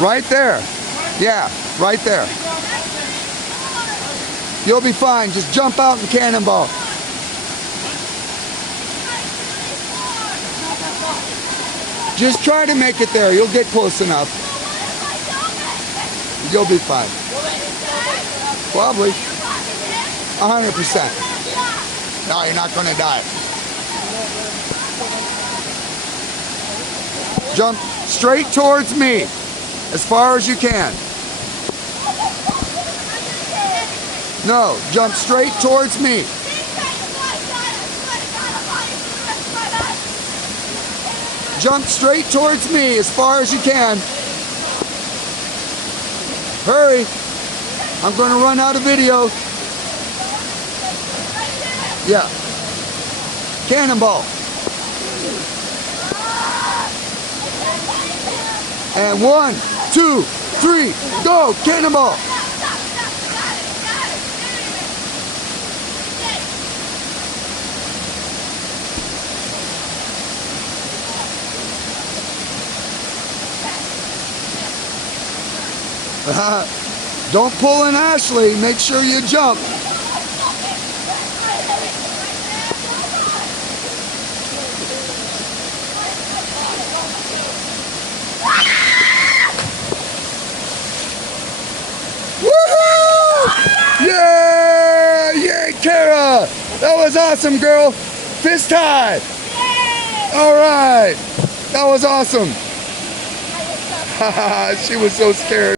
Right there. Yeah, right there. You'll be fine. Just jump out and cannonball. Just try to make it there. You'll get close enough. You'll be fine. Probably. 100%. No, you're not going to die. Jump straight towards me as far as you can. No, jump straight towards me. Jump straight towards me as far as you can. Hurry. I'm going to run out of video. Yeah. Cannonball. And 1, 2, 3, go! Cannonball! Don't pull an Ashley. Make sure you jump. Woohoo! Yeah! Yay, Kerra! That was awesome, girl. Fist high. All right. That was awesome. She was so scared.